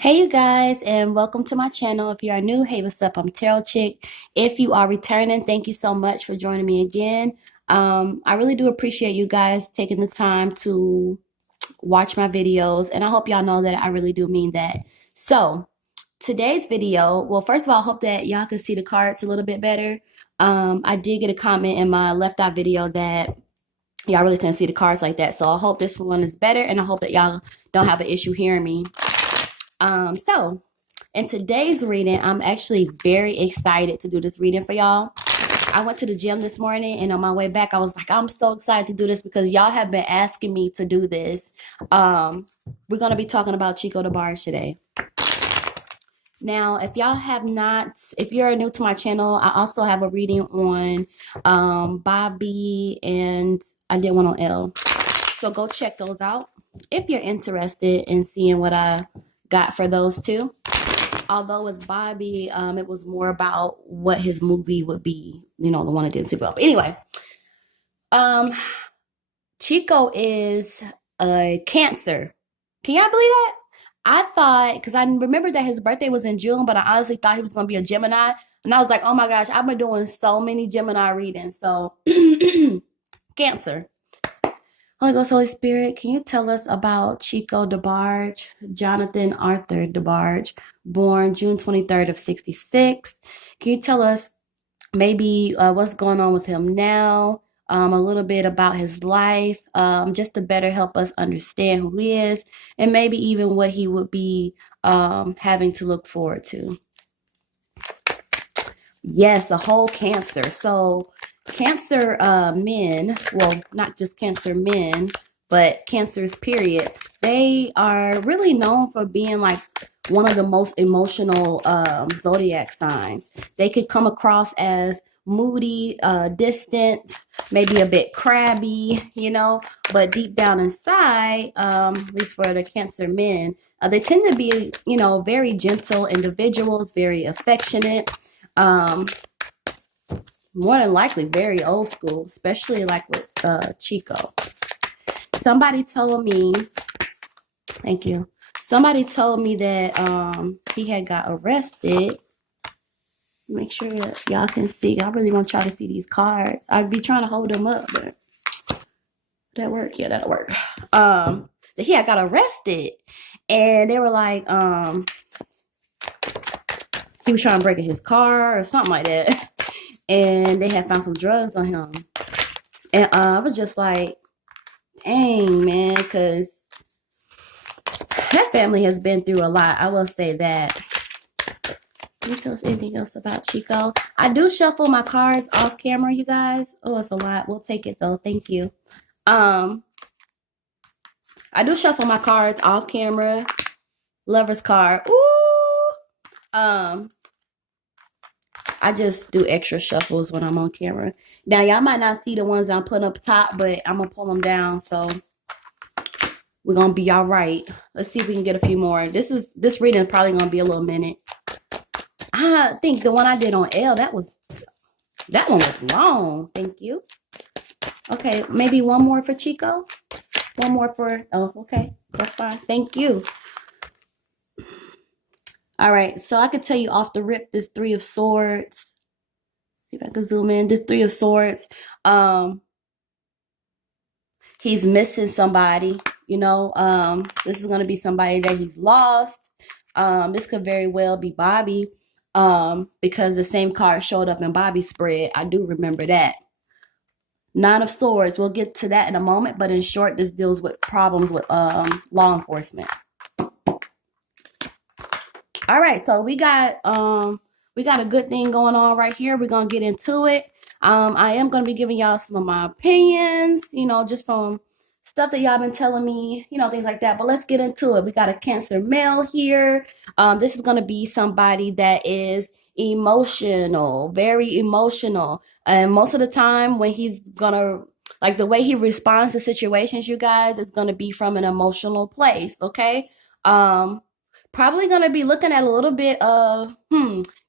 Hey you guys, and welcome to my channel. If you are new, hey, what's up? I'm Imtarotchick. If you are returning, thank you so much for joining me again. I really do appreciate you guys taking the time to watch my videos, and I hope y'all know that I really do mean that. So today's video, well, first of all, I hope that y'all can see the cards a little bit better. I did get a comment in my left eye video that y'all really couldn't see the cards like that, so I hope this one is better, and I hope that y'all don't have an issue hearing me. So in today's reading, I'm actually very excited to do this reading for y'all. I went to the gym this morning, and on my way back, I was like, I'm so excited to do this because y'all have been asking me to do this. We're going to be talking about Chico Debarge today. Now, if y'all have not, if you're new to my channel, I also have a reading on Bobby, and I did one on L. So go check those out if you're interested in seeing what I got for those two. Although with Bobby, it was more about what his movie would be, you know, the one that didn't super well. But anyway, Chico is a Cancer. Can y'all believe that? I thought, because I remember that his birthday was in June, but I honestly thought he was going to be a Gemini. And I was like, oh my gosh, I've been doing so many Gemini readings. So, Cancer. Holy Ghost, Holy Spirit, can you tell us about Chico Debarge, Jonathan Arthur Debarge, born June 23rd of 66? Can you tell us maybe what's going on with him now, a little bit about his life, just to better help us understand who he is, and maybe even what he would be having to look forward to? Yes, the whole Cancer. So Cancer men, well, not just Cancer men, but Cancers period, they are really known for being like one of the most emotional zodiac signs. They could come across as moody, distant, maybe a bit crabby, you know, but deep down inside, at least for the Cancer men, they tend to be, you know, very gentle individuals, very affectionate. More than likely very old school, especially like with Chico. Somebody told me, thank you. Somebody told me that he had got arrested. Make sure that y'all can see. I really want to try to see these cards. I'd be trying to hold them up, but that work? Yeah, that'll work. That he had got arrested, and they were like, he was trying to break in his car or something like that. And they had found some drugs on him. And I was just like, dang, man, because that family has been through a lot. I will say that. Can you tell us anything else about Chico? I do shuffle my cards off camera, you guys. Oh, it's a lot. We'll take it, though. Thank you. I do shuffle my cards off camera. Lover's card. Ooh. I just do extra shuffles when I'm on camera. Now, y'all might not see the ones I'm putting up top, but I'm going to pull them down, so we're going to be all right. Let's see if we can get a few more. This reading is probably going to be a little minute. I think the one I did on L, that one was long. Thank you. Okay, maybe one more for Chico. One more for, oh, okay. That's fine. Thank you. All right, so I could tell you off the rip, this Three of Swords. See if I can zoom in. This Three of Swords. He's missing somebody, you know. This is going to be somebody that he's lost. This could very well be Bobby, because the same card showed up in Bobby's spread. I do remember that. Nine of Swords. We'll get to that in a moment, but in short, this deals with problems with law enforcement. All right, so we got a good thing going on right here. We're gonna get into it. I am gonna be giving y'all some of my opinions, you know, just from stuff that y'all been telling me, you know, things like that. But let's get into it. We got a Cancer male here. This is gonna be somebody that is emotional, very emotional, and most of the time when he's gonna, like, the way he responds to situations, you guys, is gonna be from an emotional place. Okay. Probably going to be looking at a little bit of,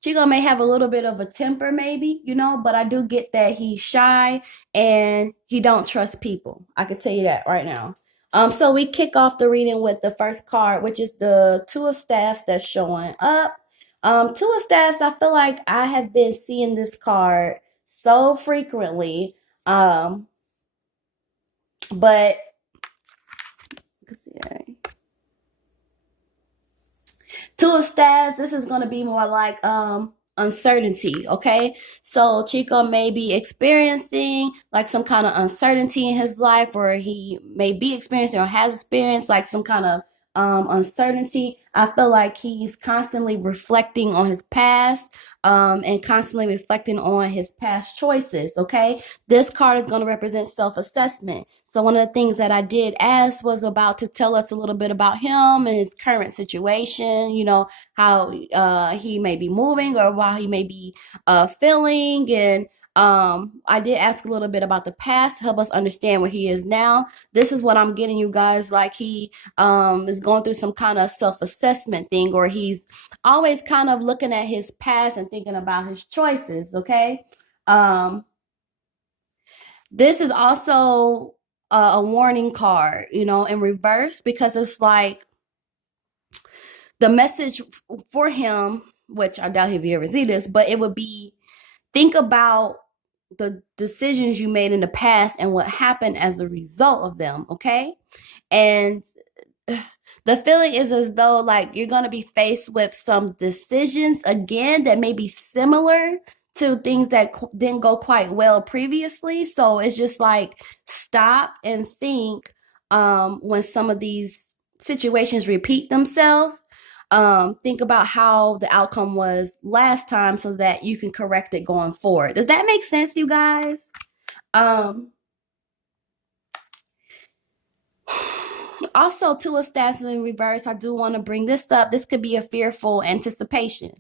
Chico may have a little bit of a temper maybe, you know, but I do get that he's shy and he don't trust people. I can tell you that right now. So we kick off the reading with the first card, which is the Two of Staffs that's showing up. Two of Staffs, I feel like I have been seeing this card so frequently. But let's see. Two of Staffs, this is going to be more like uncertainty, okay? So Chico may be experiencing like some kind of uncertainty in his life, or he may be experiencing or has experienced like some kind of uncertainty. I feel like he's constantly reflecting on his past, and constantly reflecting on his past choices, okay? This card is going to represent self-assessment. So one of the things that I did ask was about to tell us a little bit about him and his current situation, you know, how he may be moving or how he may be feeling. And I did ask a little bit about the past to help us understand where he is now. This is what I'm getting, you guys, like he is going through some kind of self-assessment thing, or he's always kind of looking at his past and thinking about his choices, okay? This is also a warning card, you know, in reverse, because it's like the message for him, which I doubt he'll ever see this, but it would be, think about the decisions you made in the past and what happened as a result of them, okay? And the feeling is as though like you're going to be faced with some decisions again that may be similar to things that didn't go quite well previously. So it's just like stop and think when some of these situations repeat themselves. Think about how the outcome was last time so that you can correct it going forward. Does that make sense, you guys? Also, Two of Staffs in reverse, I do want to bring this up. This could be a fearful anticipation.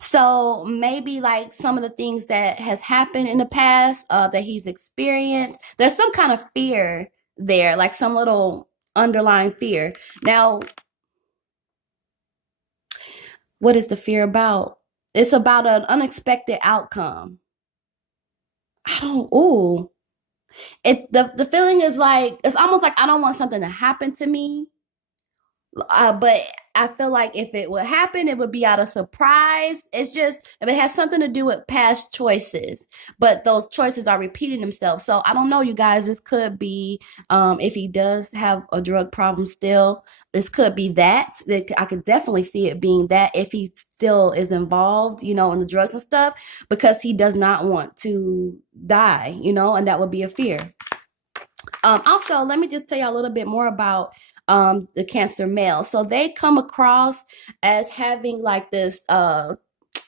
So maybe like some of the things that has happened in the past that he's experienced, there's some kind of fear there, like some little underlying fear. Now, what is the fear about? It's about an unexpected outcome. The feeling is like, it's almost like I don't want something to happen to me. But I feel like if it would happen, it would be out of surprise. It's just if it has something to do with past choices, but those choices are repeating themselves. So I don't know, you guys. This could be if he does have a drug problem still. This could be that. I could definitely see it being that if he still is involved, you know, in the drugs and stuff, because he does not want to die, you know, and that would be a fear. Also, let me just tell you a little bit more about the Cancer male. So they come across as having like this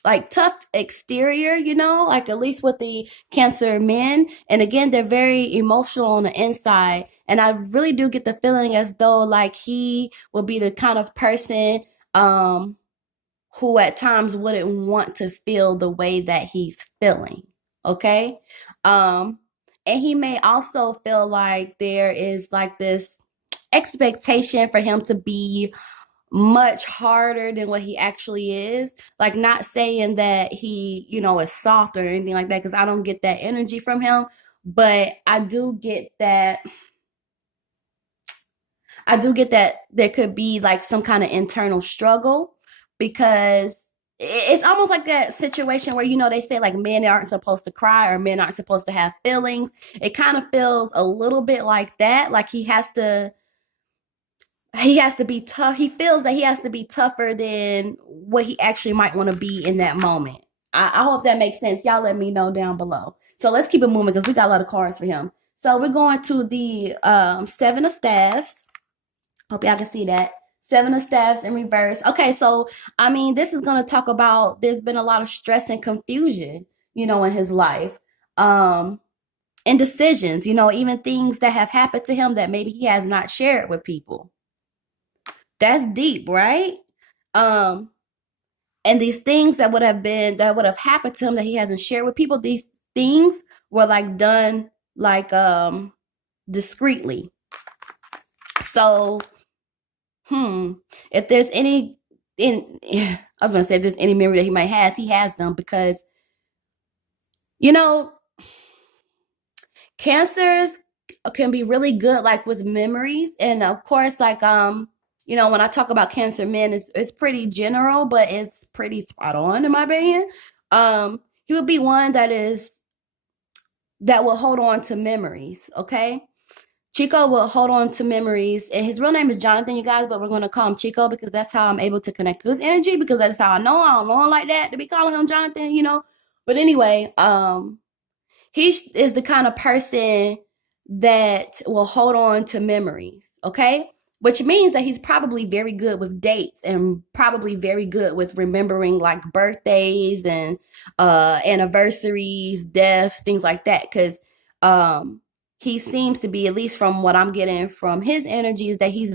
like tough exterior, you know, like at least with the Cancer men. And again, they're very emotional on the inside. And I really do get the feeling as though like he will be the kind of person who at times wouldn't want to feel the way that he's feeling. Okay. And he may also feel like there is like this expectation for him to be much harder than what he actually is. Like, not saying that he, you know, is soft or anything like that, because I don't get that energy from him. But I do get that there could be like some kind of internal struggle, because it's almost like that situation where, you know, they say like men aren't supposed to cry or men aren't supposed to have feelings. It kind of feels a little bit like that. Like he has to be tough. He feels that he has to be tougher than what he actually might want to be in that moment. I hope that makes sense. Y'all let me know down below. So let's keep it moving because we got a lot of cards for him. So we're going to the Seven of Staffs. Hope y'all can see that. Seven of Staffs in reverse. Okay, so I mean, this is going to talk about there's been a lot of stress and confusion, you know, in his life. And decisions, you know, even things that have happened to him that maybe he has not shared with people. That's deep, right? And these things that would have happened to him that he hasn't shared with people, these things were like done like discreetly. So if there's any I was gonna say if there's any memory that he might have, he has them, because you know, cancers can be really good like with memories. And of course, like when I talk about Cancer men, it's pretty general, but it's pretty spot on in my opinion. He would be one that will hold on to memories, okay? Chico will hold on to memories, and his real name is Jonathan, you guys, but we're going to call him Chico because that's how I'm able to connect to his energy, because that's how I know. I don't know him like that to be calling him Jonathan. But anyway, he is the kind of person that will hold on to memories, okay? Which means that he's probably very good with dates and probably very good with remembering like birthdays and anniversaries, deaths, things like that. Because he seems to be, at least from what I'm getting from his energy, is that he's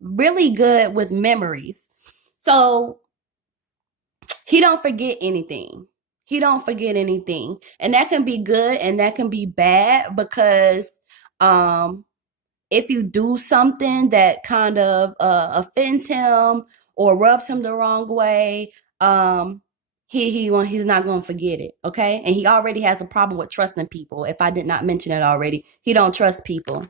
really good with memories. So he don't forget anything. He don't forget anything. And that can be good and that can be bad, because if you do something that kind of offends him or rubs him the wrong way, he's not gonna forget it, okay? And he already has a problem with trusting people. If I did not mention it already, he don't trust people.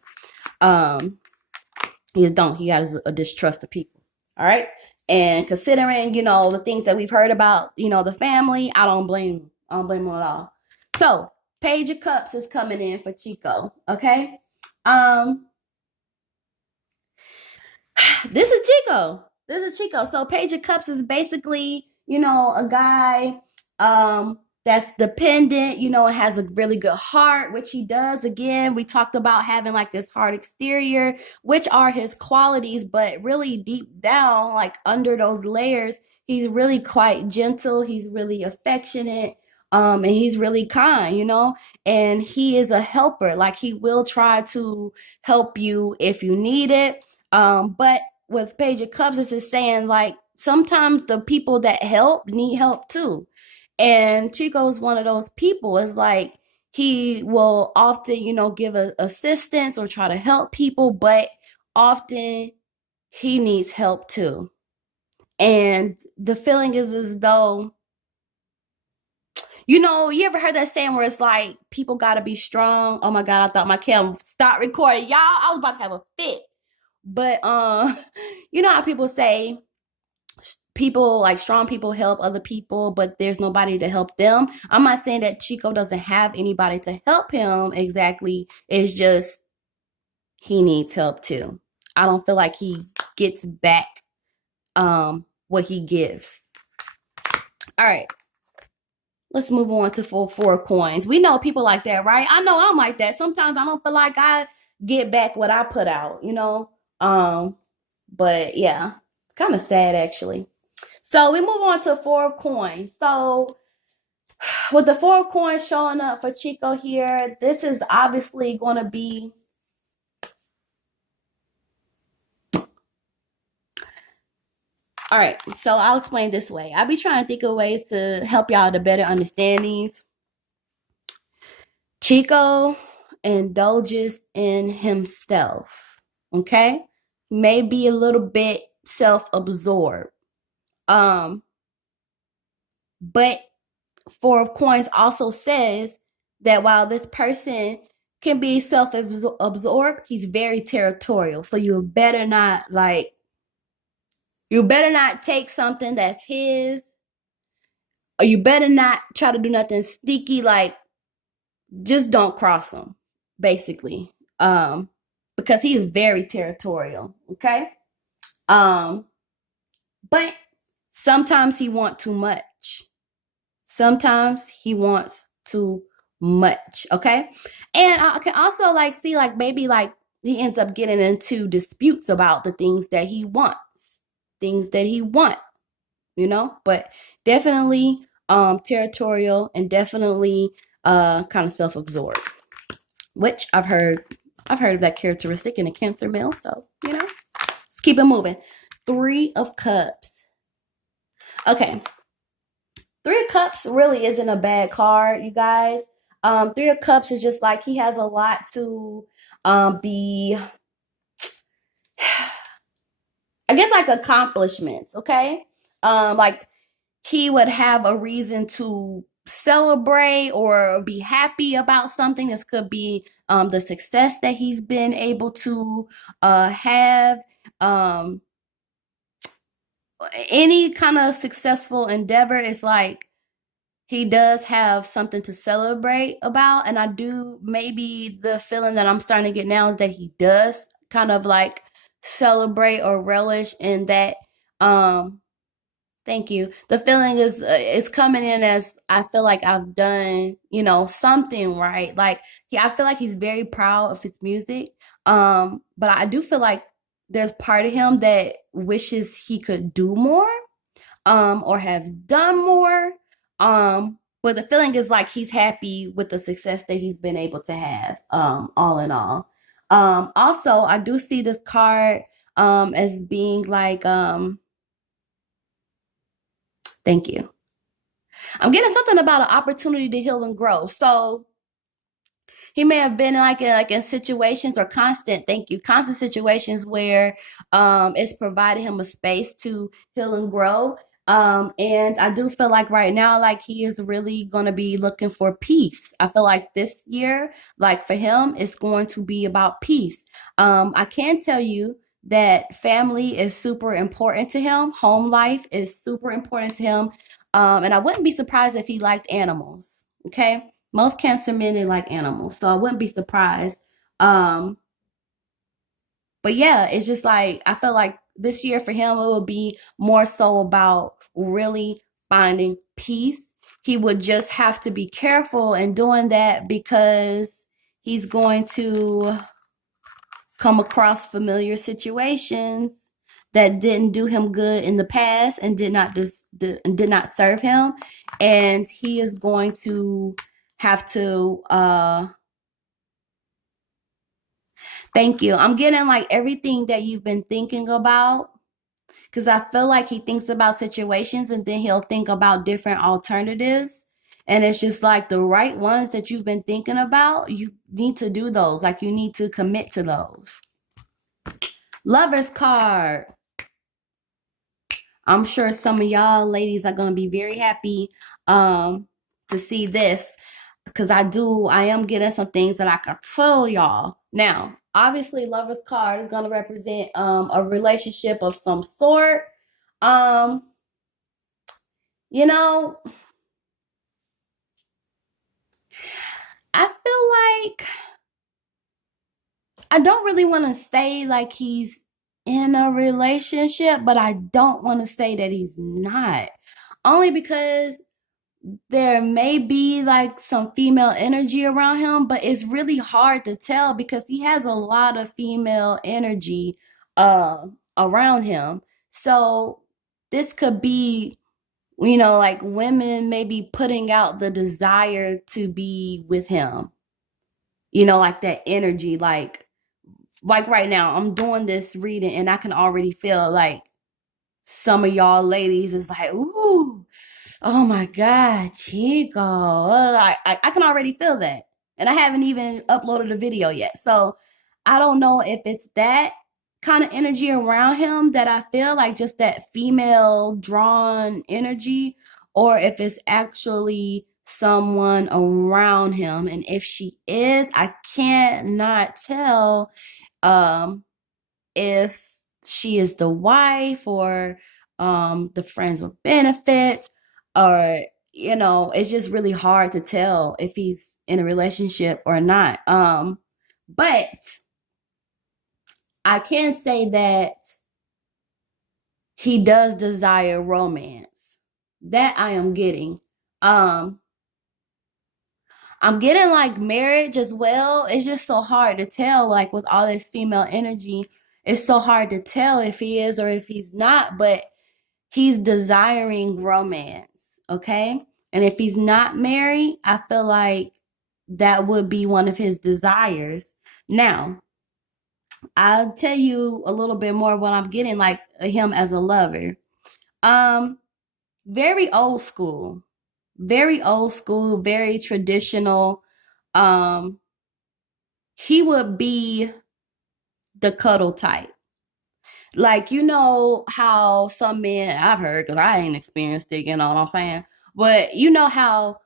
He don't. He has a distrust of people. All right. And considering, the things that we've heard about, the family, I don't blame him. I don't blame him at all. So Page of Cups is coming in for Chico. Okay. This is Chico. So Page of Cups is basically, a guy that's dependent, and has a really good heart, which he does. Again, we talked about having like this hard exterior, which are his qualities, but really deep down, like under those layers, he's really quite gentle. He's really affectionate. And he's really kind, and he is a helper. Like, he will try to help you if you need it. But with Page of Cups, this is saying like sometimes the people that help need help too. And Chico is one of those people. It's like he will often, give assistance or try to help people, but often he needs help too. And the feeling is as though, you ever heard that saying where it's like people gotta be strong? Oh my God, I thought my camera stopped recording. Y'all, I was about to have a fit. But you know how people say people, like strong people, help other people, but there's nobody to help them. I'm not saying that Chico doesn't have anybody to help him exactly. It's just he needs help too. I don't feel like he gets back what he gives. All right. Let's move on to four coins. We know people like that, right? I know I'm like that. Sometimes I don't feel like I get back what I put out, But yeah, it's kind of sad actually. So we move on to 4 coins. So with the 4 coins showing up for Chico here, this is obviously going to be all right. So I'll explain this way. I'll be trying to think of ways to help y'all to better understand these. Chico indulges in himself. Okay, maybe a little bit self-absorbed. But 4 of Coins also says that while this person can be self-absorbed, he's very territorial. So you better not take something that's his, or you better not try to do nothing sneaky. Like, just don't cross him, basically. Because he is very territorial. Okay. But sometimes he wants too much. Sometimes he wants too much. Okay. And I can also see maybe he ends up getting into disputes about the things that he wants. But definitely territorial and definitely kind of self-absorbed, which I've heard of that characteristic in a Cancer male. So, let's keep it moving. 3 of Cups. Okay. 3 of Cups really isn't a bad card, you guys. 3 of Cups is just like he has a lot to be, I guess, like accomplishments, okay? Like he would have a reason to celebrate or be happy about something. This could be the success that he's been able to have. Um, any kind of successful endeavor is like he does have something to celebrate about. And I do, maybe the feeling that I'm starting to get now is that he does kind of like celebrate or relish in that. Thank you. The feeling is it's coming in as I feel like I've done, something right. Like I feel like he's very proud of his music. But I do feel like there's part of him that wishes he could do more, or have done more. But the feeling is like he's happy with the success that he's been able to have, all in all. Also, I do see this card as being like, thank you. I'm getting something about an opportunity to heal and grow. So he may have been like in situations or constant situations where it's provided him a space to heal and grow. And I do feel like right now, like he is really going to be looking for peace. I feel like this year, like for him, it's going to be about peace. I can tell you that family is super important to him. Home life is super important to him. And I wouldn't be surprised if he liked animals. Okay. Most Cancer men, they like animals, so I wouldn't be surprised. Um, but yeah, it's just like I feel like this year for him it will be more so about really finding peace. He would just have to be careful in doing that because he's going to come across familiar situations that didn't do him good in the past and did not serve him, and he is going to have to thank you. I'm getting like everything that you've been thinking about, because I feel like he thinks about situations and then he'll think about different alternatives. And it's just like the right ones that you've been thinking about, you need to do those. Like you need to commit to those. Lover's card. I'm sure some of y'all ladies are going to be very happy to see this, because I am getting some things that I can tell y'all. Now, obviously, Lover's card is going to represent a relationship of some sort. Um, you know, I feel like I don't really want to say like he's in a relationship, but I don't want to say that he's not. Only because there may be like some female energy around him, but it's really hard to tell because he has a lot of female energy around him. So this could be, like women maybe putting out the desire to be with him. Like that energy, like right now I'm doing this reading and I can already feel like some of y'all ladies is like, ooh, oh my God, Chico. I can already feel that. And I haven't even uploaded the video yet. So I don't know if it's that kind of energy around him that I feel like just that female drawn energy, or if it's actually someone around him. And if she is, I cannot tell um if she is the wife or the friends with benefits, or it's just really hard to tell if he's in a relationship or not. But I can say that he does desire romance. That I am getting. I'm getting like marriage as well. It's just so hard to tell, like with all this female energy. It's so hard to tell if he is or if he's not, but he's desiring romance, okay? And if he's not married, I feel like that would be one of his desires. Now, I'll tell you a little bit more what I'm getting like him as a lover. Um, very old school. Very old school, very traditional. Um, he would be the cuddle type. Like, how some men, I've heard, because I ain't experienced it, you know what I'm saying? But you know how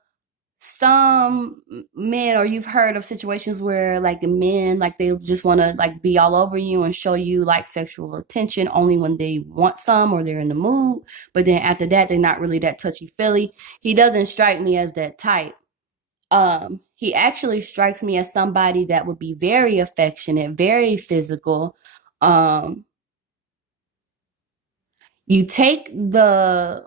some men, or you've heard of situations where like men, like they just want to like be all over you and show you like sexual attention only when they want some or they're in the mood, but then after that they're not really that touchy feely. He doesn't strike me as that type. He actually strikes me as somebody that would be very affectionate, very physical. um you take the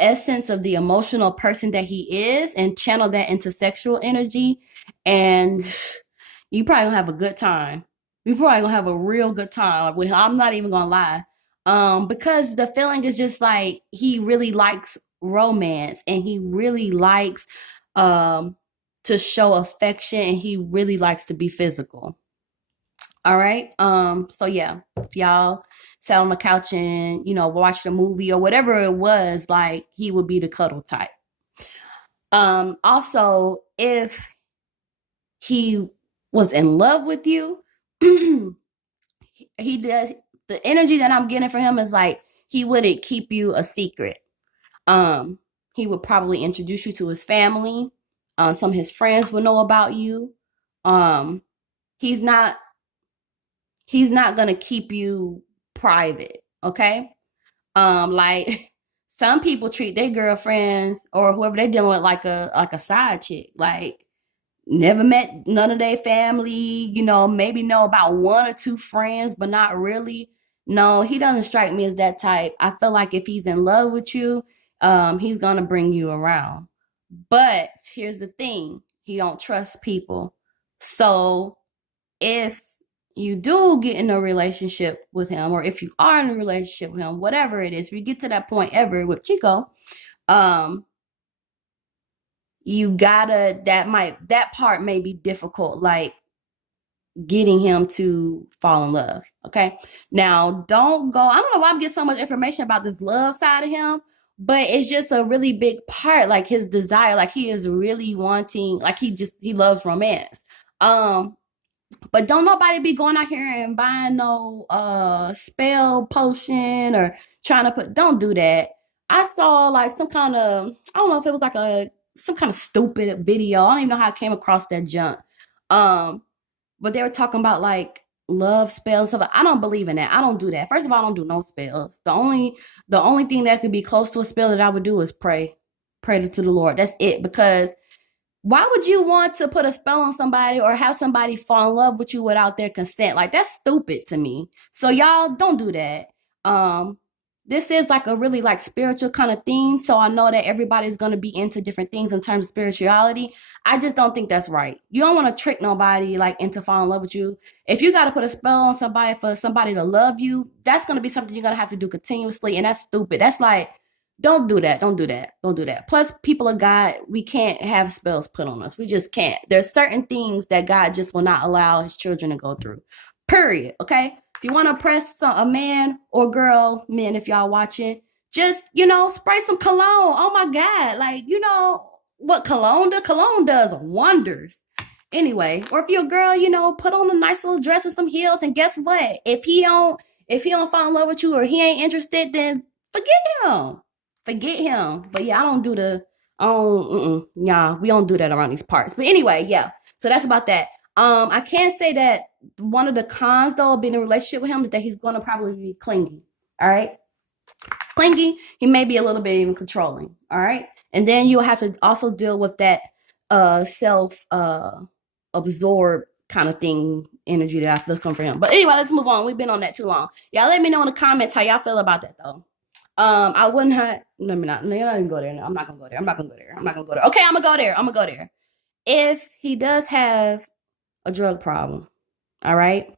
essence of the emotional person that he is and channel that into sexual energy, and you probably gonna have a good time. You probably gonna have a real good time. I'm not even gonna lie. Because the feeling is just like he really likes romance, and he really likes um to show affection, and he really likes to be physical. All right. So yeah, if y'all sat on the couch and, watched a movie or whatever it was, like he would be the cuddle type. Also, if he was in love with you, he does the energy that I'm getting from him is like he wouldn't keep you a secret. Um, he would probably introduce you to his family. Some of his friends will know about you. Um, he's not he's not gonna keep you private, okay? Like some people treat their girlfriends or whoever they're dealing with like a side chick. Like never met none of their family, maybe know about one or two friends, but not really. No, he doesn't strike me as that type. I feel like if he's in love with you, he's gonna bring you around. But here's the thing, he don't trust people. So if you do get in a relationship with him, or if you are in a relationship with him, whatever it is, if you get to that point ever with Chico, um, you gotta that part may be difficult, like getting him to fall in love. Okay. Now I don't know why I'm getting so much information about this love side of him, but it's just a really big part, like his desire, like he is really wanting, like he loves romance. But don't nobody be going out here and buying no spell potion or trying to don't do that. I saw like some kind of, I don't know if it was like some kind of stupid video. I don't even know how I came across that junk. Um, but they were talking about like love spells and stuff. I don't believe in that. I don't do that. First of all, I don't do no spells. The only thing that could be close to a spell that I would do is pray. Pray to the Lord. That's it. Because why would you want to put a spell on somebody or have somebody fall in love with you without their consent? Like that's stupid to me. So y'all don't do that. Um this is like a really like spiritual kind of thing. So I know that everybody's going to be into different things in terms of spirituality. I just don't think that's right. You don't want to trick nobody like into falling in love with you. If you got to put a spell on somebody for somebody to love you, that's going to be something you're going to have to do continuously. And that's stupid. That's like, don't do that. Don't do that. Don't do that. Plus, people of God, we can't have spells put on us. We just can't. There's certain things that God just will not allow his children to go through. Period. Okay? If you want to oppress a man or girl, men, if y'all watching, just, spray some cologne. Oh my God. Like, what cologne does? Cologne does wonders. Anyway, or if you're a girl, put on a nice little dress and some heels. And guess what? If he don't fall in love with you or he ain't interested, then forget him. Forget him. But yeah, we don't do that around these parts. But anyway, yeah. So that's about that. I can say that one of the cons though of being in a relationship with him is that he's gonna probably be clingy. All right. Clingy, he may be a little bit even controlling. All right. And then you'll have to also deal with that self absorbed kind of thing, energy that I feel come from him. But anyway, let's move on. We've been on that too long. Y'all let me know in the comments how y'all feel about that though. I wouldn't have. Let me not. No, you're not even go there. No, I'm not gonna go there. I'm not gonna go there. I'm not gonna go there. Okay, I'm gonna go there. I'm gonna go there. If he does have a drug problem, all right.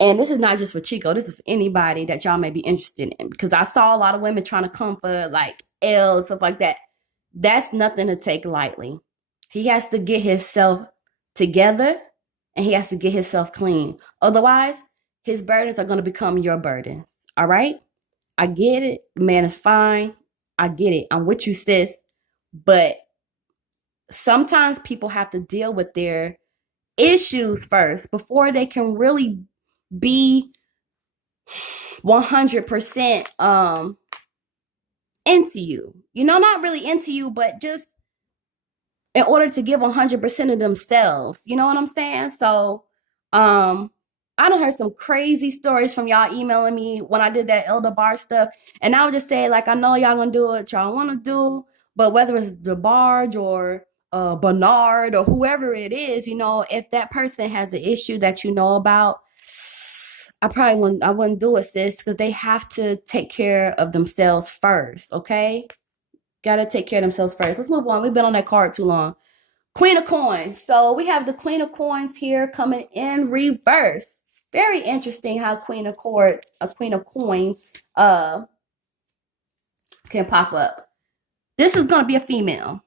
And this is not just for Chico. This is for anybody that y'all may be interested in. Because I saw a lot of women trying to come for like L and stuff like that. That's nothing to take lightly. He has to get himself together and he has to get himself clean. Otherwise, his burdens are going to become your burdens. All right. I get it. The man is fine. I get it. I'm with you, sis. But sometimes people have to deal with their issues first before they can really be 100% into you. Not really into you, but just in order to give 100% of themselves. You know what I'm saying? So, I done heard some crazy stories from y'all emailing me when I did that Debarge stuff. And I would just say, like, I know y'all gonna do what y'all wanna do, but whether it's Debarge or Bernard or whoever it is, if that person has the issue that you know about, I wouldn't do it, sis, because they have to take care of themselves first, okay? Gotta take care of themselves first. Let's move on. We've been on that card too long. Queen of Coins. So we have the Queen of Coins here coming in reverse. Very interesting how Queen of Coins can pop up. This is gonna be a female.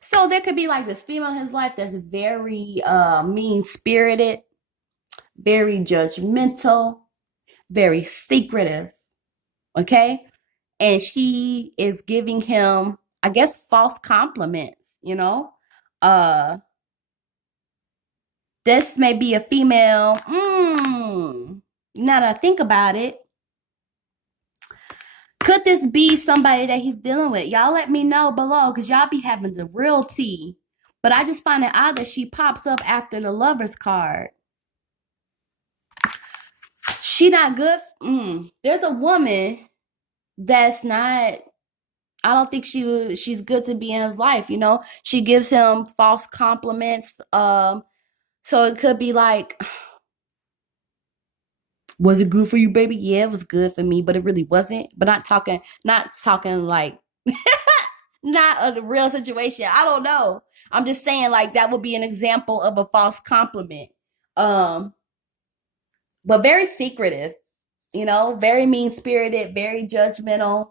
So there could be like this female in his life that's very mean-spirited, very judgmental, very secretive. Okay? And she is giving him, I guess, false compliments, This may be a female. Now that I think about it, could this be somebody that he's dealing with? Y'all let me know below, because y'all be having the real tea. But I just find it odd that she pops up after the Lover's card. She not good. There's a woman that's not, I don't think she's good to be in his life, She gives him false compliments. So it could be like, was it good for you, baby? Yeah, it was good for me, but it really wasn't. But not talking like not a real situation. I don't know. I'm just saying, like, that would be an example of a false compliment. But very secretive, very mean-spirited, very judgmental.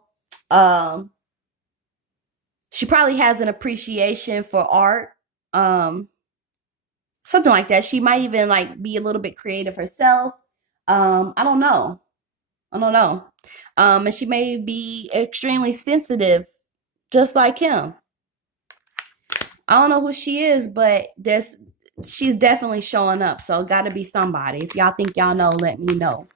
She probably has an appreciation for art. Something like that. She might even like be a little bit creative herself. I don't know. And she may be extremely sensitive, just like him. I don't know who she is, but she's definitely showing up. So gotta be somebody. If y'all think y'all know, let me know.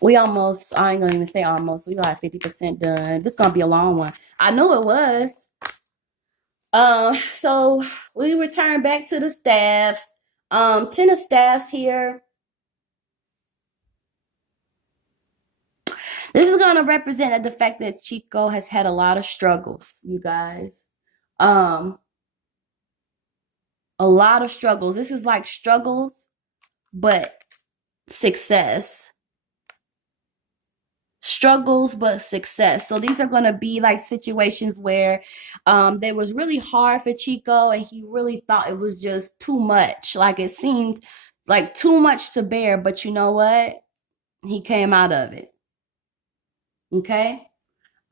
I ain't gonna even say almost. We got 50% done. This is gonna be a long one. I knew it was. So we return back to the staffs. 10 of staffs here. This is going to represent the fact that Chico has had a lot of struggles, you guys. A lot of struggles. This is like struggles, but success. Struggles, but success. So these are going to be like situations where they was really hard for Chico, and he really thought it was just too much. Like, it seemed like too much to bear, but you know what? He came out of it. Okay.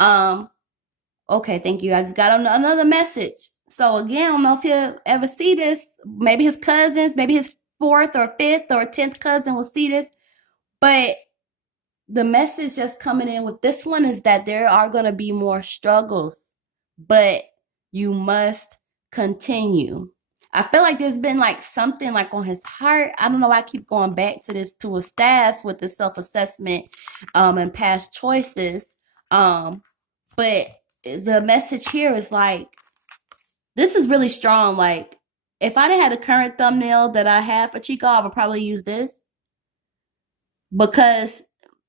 Okay, thank you. I just got another message. So again, I don't know if he'll ever see this. Maybe his cousins, maybe his 4th or 5th or 10th cousin will see this. But the message that's coming in with this one is that there are going to be more struggles, but you must continue. I feel like there's been like something like on his heart. I don't know why I keep going back to this, to his staffs with the self-assessment and past choices. But the message here is like, this is really strong. Like, if I didn't have the current thumbnail that I have for Chico, I would probably use this. Because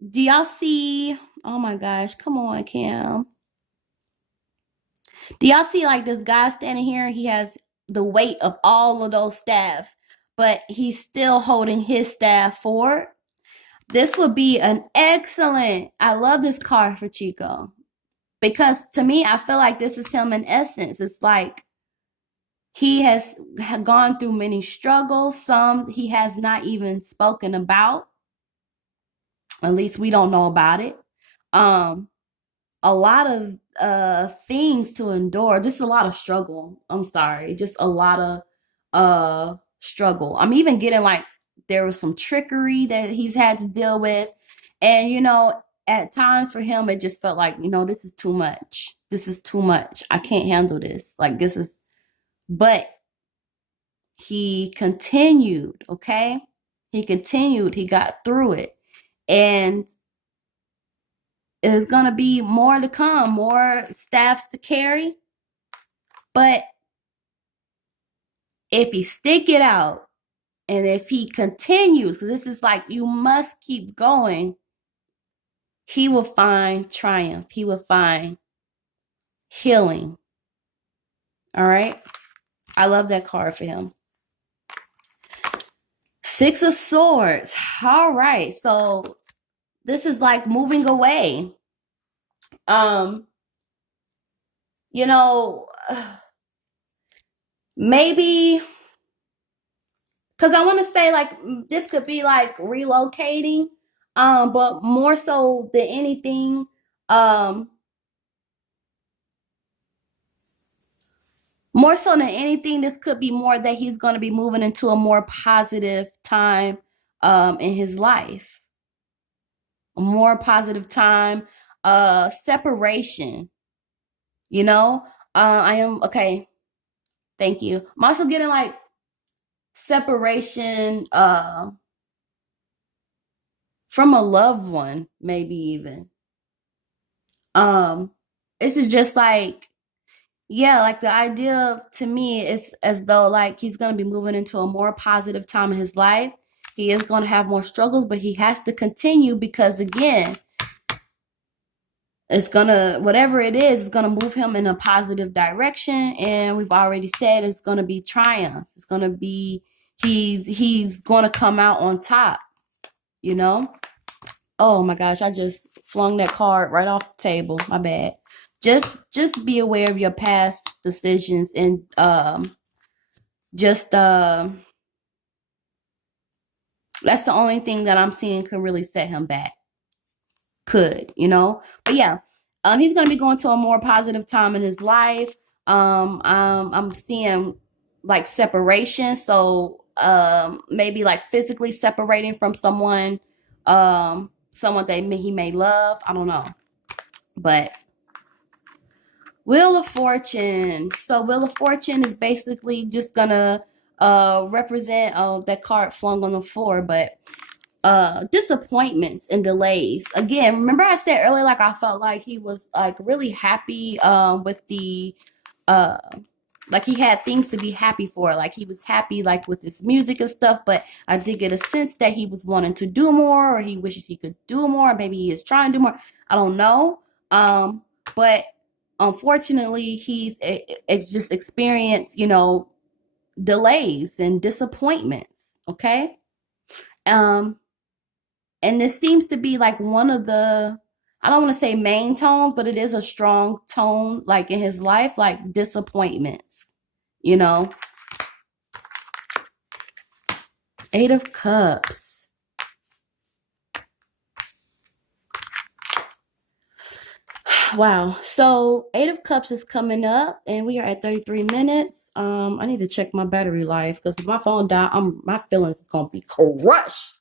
do y'all see, oh my gosh, come on, Cam. Do y'all see like this guy standing here? He has the weight of all of those staffs, but he's still holding his staff forward. This would be an excellent, I love this card for Chico. Because to me, I feel like this is him in essence. It's like he has gone through many struggles. Some he has not even spoken about. At least we don't know about it. A lot of things to endure. Just a lot of struggle. I'm sorry. Just a lot of struggle. I'm even getting like there was some trickery that he's had to deal with. And, at times for him, it just felt like, this is too much. This is too much. I can't handle this. Like, but he continued, okay? He continued. He got through it. And There's going to be more to come, more staffs to carry. But if he stick it out and if he continues, because this is like, you must keep going, he will find triumph. He will find healing. All right. I love that card for him. Six of Swords. All right. So this is like moving away. You know, maybe, because I want to say like this could be like relocating, but more so than anything, this could be more that he's going to be moving into a more positive time in his life. A more positive time, separation. You know, I am okay. Thank you. I'm also getting like separation from a loved one, maybe even. This is just like, yeah, like the idea to me is as though like he's going to be moving into a more positive time in his life. He is going to have more struggles, but he has to continue because, again, it's going to, whatever it is, it's going to move him in a positive direction. And we've already said it's going to be triumph. It's going to be, he's going to come out on top, you know? Oh my gosh, I just flung that card right off the table. My bad. Just be aware of your past decisions and that's the only thing that I'm seeing can really set him back. Could, you know? But yeah, he's gonna be going to a more positive time in his life. I'm seeing like separation. So maybe like physically separating from someone, someone that he may love. I don't know. But Wheel of Fortune. So Wheel of Fortune is basically just gonna represent that card flung on the floor, but disappointments and delays. Again, remember I said earlier, like I felt like he was like really happy with the like he had things to be happy for. Like he was happy like with his music and stuff, but I did get a sense that he was wanting to do more, or he wishes he could do more. Maybe he is trying to do more. I don't know. But unfortunately, it's just experienced, you know, delays and disappointments. Okay. And this seems to be like one of the, I don't want to say main tones, but it is a strong tone, like in his life, like disappointments, you know. Eight of Cups. Wow. So Eight of Cups is coming up and we are at 33 minutes. I need to check my battery life because if my phone died, my feelings is going to be crushed.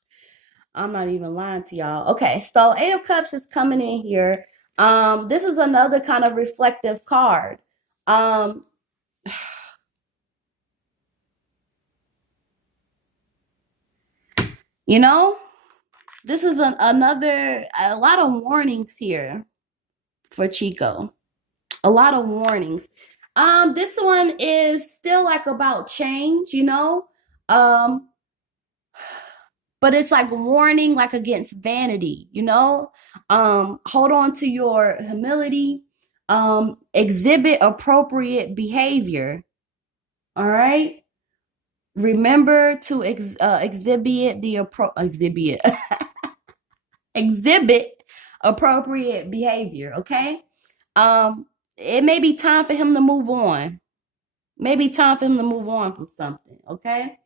I'm not even lying to y'all. Okay, so Eight of Cups is coming in here. This is another kind of reflective card. You know, this is a lot of warnings here for Chico. A lot of warnings. This one is still like about change, you know. But it's like warning, like against vanity, you know. Hold on to your humility. Exhibit appropriate behavior. All right. Remember to exhibit appropriate behavior. Okay. It may be time for him to move on. Maybe time for him to move on from something. Okay.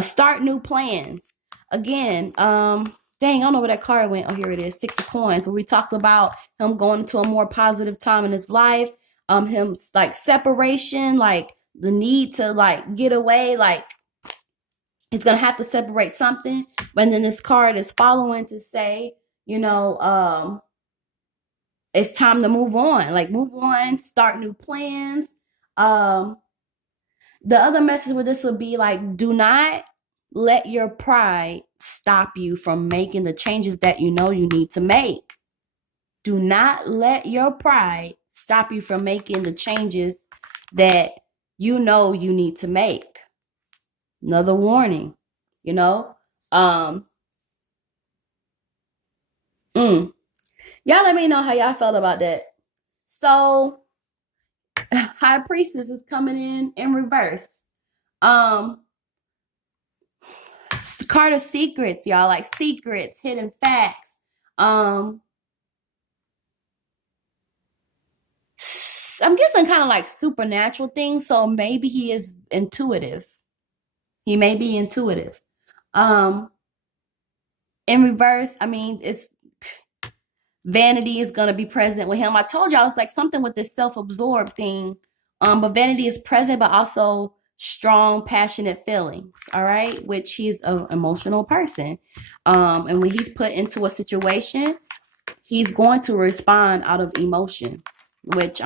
Start new plans. Again, dang, I don't know where that card went. Oh, here it is. Six of Coins, where we talked about him going to a more positive time in his life. Him like separation, like the need to like get away, like he's gonna have to separate something. But then this card is following to say, you know, it's time to move on. Like move on, start new plans. The other message with this would be like, do not let your pride stop you from making the changes that you know you need to make. Do not let your pride stop you from making the changes that you know you need to make. Another warning, you know. Y'all let me know how y'all felt about that. So High Priestess is coming in reverse. Card of Secrets, y'all, like secrets, hidden facts. I'm guessing kind of like supernatural things, so maybe he is intuitive. He may be intuitive. In reverse, I mean, it's vanity is going to be present with him. I told y'all it's like something with this self-absorbed thing. But vanity is present, but also strong, passionate feelings. All right, which he's an emotional person. And when he's put into a situation, he's going to respond out of emotion, which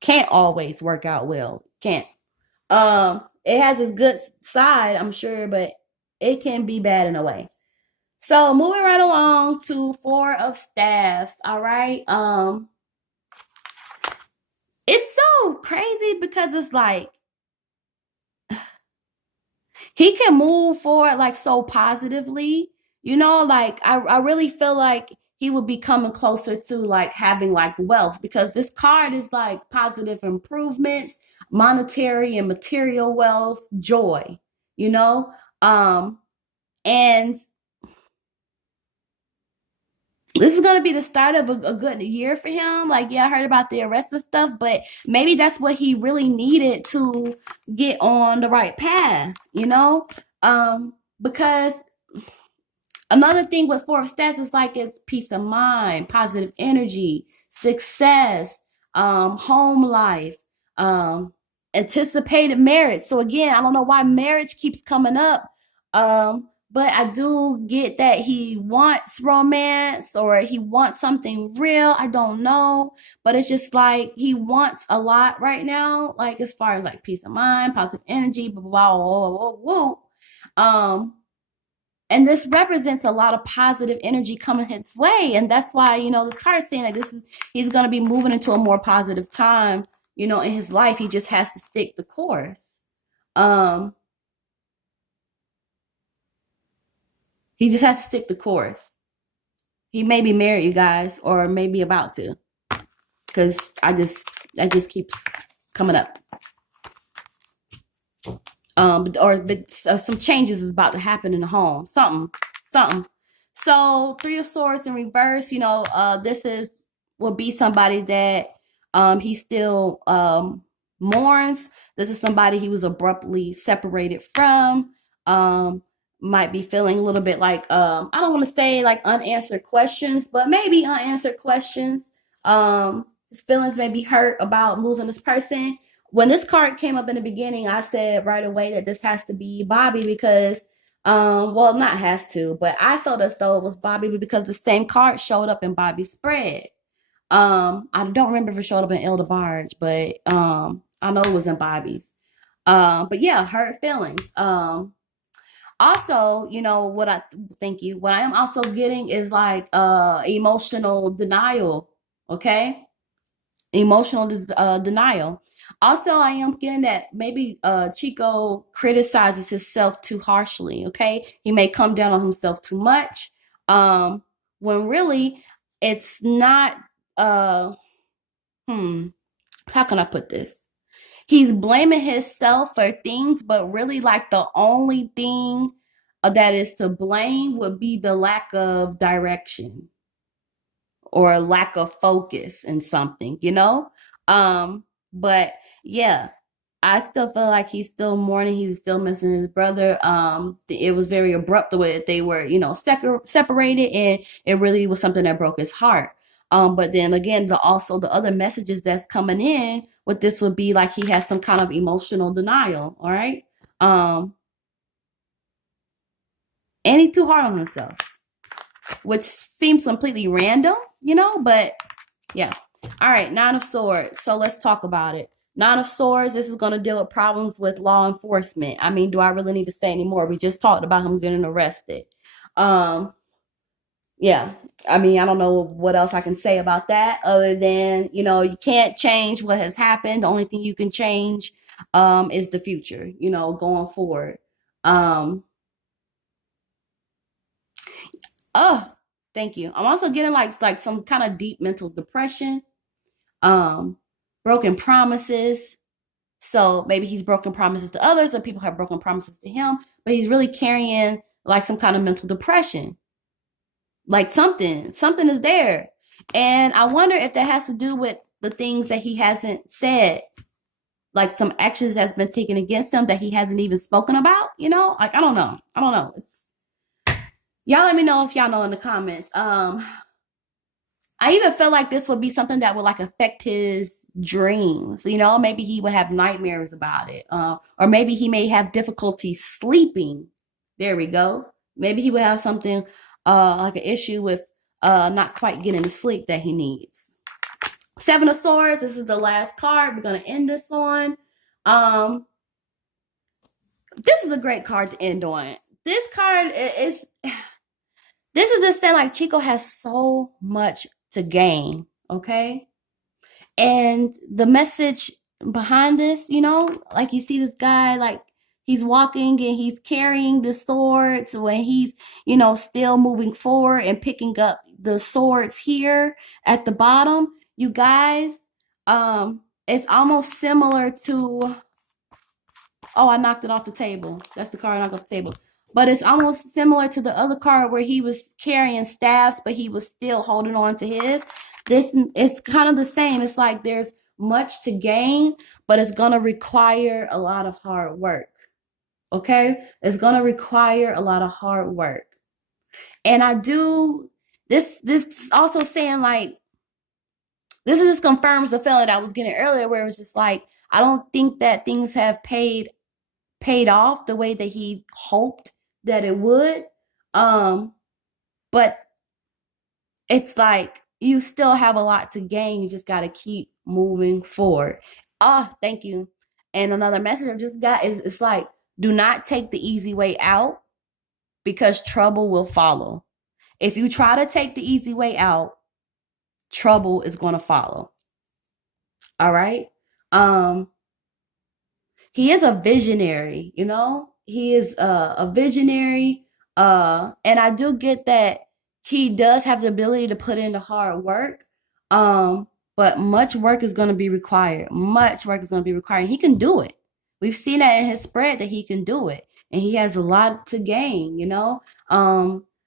can't always work out well. Can't. It has its good side, I'm sure, but it can be bad in a way. So moving right along to Four of Staffs. All right. It's so crazy because it's like he can move forward like so positively, you know, like I really feel like he would be coming closer to like having like wealth, because this card is like positive improvements, monetary and material wealth, joy, you know. And this is going to be the start of a good year for him. Like, yeah, I heard about the arrest and stuff, but maybe that's what he really needed to get on the right path, you know? Because another thing with Four of Staffs is like it's peace of mind, positive energy, success, home life, anticipated marriage. So again, I don't know why marriage keeps coming up. But I do get that he wants romance or he wants something real. I don't know. But it's just like he wants a lot right now, like as far as like peace of mind, positive energy, blah, blah, blah, blah, blah, blah. And this represents a lot of positive energy coming his way. And that's why, you know, this card is saying that he's going to be moving into a more positive time, you know, in his life. He just has to stick the course. He just has to stick the course. He may be married, you guys, or maybe about to, because I just keeps coming up. But some changes is about to happen in the home. Something. So Three of Swords in reverse. You know, this will be somebody that he still mourns. This is somebody he was abruptly separated from. Might be feeling a little bit like I don't want to say like unanswered questions, but maybe unanswered questions. His feelings may be hurt about losing this person. When this card came up in the beginning, I said right away that this has to be Bobby because well, not has to, but I felt as though it was Bobby because the same card showed up in Bobby's spread. I don't remember if it showed up in Debarge, but I know it was in Bobby's. But yeah, hurt feelings. Also, you know what I thank you. What I am also getting is like emotional denial. Okay, emotional denial. Also, I am getting that maybe Chico criticizes himself too harshly. Okay, he may come down on himself too much. When really it's not. How can I put this? He's blaming himself for things, but really, like the only thing that is to blame would be the lack of direction or lack of focus in something, you know? But yeah, I still feel like he's still mourning. He's still missing his brother. It was very abrupt the way that they were, you know, separated, and it really was something that broke his heart. But then again, also the other messages that's coming in with this would be like he has some kind of emotional denial. All right. And he's too hard on himself, which seems completely random, you know, but yeah. All right, Nine of Swords. So let's talk about it. Nine of Swords, this is going to deal with problems with law enforcement. I mean, do I really need to say any more? We just talked about him getting arrested. yeah, I mean, I don't know what else I can say about that other than, you can't change what has happened. The only thing you can change is the future, going forward. Um, oh, thank you. I'm also getting like some kind of deep mental depression, um, broken promises. So maybe he's broken promises to others, or people have broken promises to him, but he's really carrying like some kind of mental depression. Like something is there. And I wonder if that has to do with the things that he hasn't said, like some actions that's been taken against him that he hasn't even spoken about, Like I don't know. I don't know. It's Y'all let me know if y'all know in the comments. I even feel like this would be something that would like affect his dreams. Maybe he would have nightmares about it. Or maybe he may have difficulty sleeping. There we go. Maybe he would have something like an issue with not quite getting the sleep that he needs. Seven of Swords. This is the last card we're gonna end this on. This is a great card to end on. This card is. This is just saying like Chico has so much to gain. Okay. And the message behind this, like you see this guy, like he's walking and he's carrying the swords when he's, still moving forward and picking up the swords here at the bottom. You guys, it's almost similar to, oh, I knocked it off the table. That's the card I knocked off the table. But it's almost similar to the other card where he was carrying staffs, but he was still holding on to his. This is kind of the same. It's like there's much to gain, but it's going to require a lot of hard work. Okay? It's going to require a lot of hard work. And this also saying like, this just confirms the feeling that I was getting earlier where it was just like, I don't think that things have paid off the way that he hoped that it would. But it's like you still have a lot to gain. You just got to keep moving forward. Oh, thank you. And another message I just got is it's like, do not take the easy way out because trouble will follow. If you try to take the easy way out, trouble is going to follow. All right. He is a visionary, he is a visionary. And I do get that he does have the ability to put in the hard work. But much work is going to be required. Much work is going to be required. He can do it. We've seen that in his spread that he can do it. And he has a lot to gain,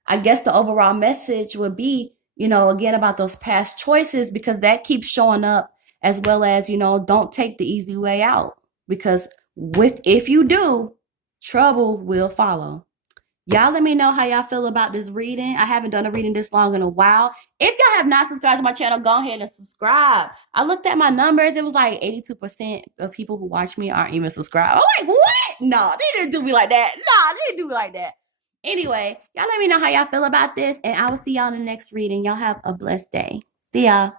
I guess the overall message would be, again, about those past choices, because that keeps showing up, as well as, don't take the easy way out, because if you do, trouble will follow. Y'all let me know how y'all feel about this reading. I haven't done a reading this long in a while. If y'all have not subscribed to my channel, go ahead and subscribe. I looked at my numbers. It was like 82% of people who watch me aren't even subscribed. I'm like, what? No, they didn't do me like that. No, they didn't do me like that. Anyway, y'all let me know how y'all feel about this, and I will see y'all in the next reading. Y'all have a blessed day. See y'all.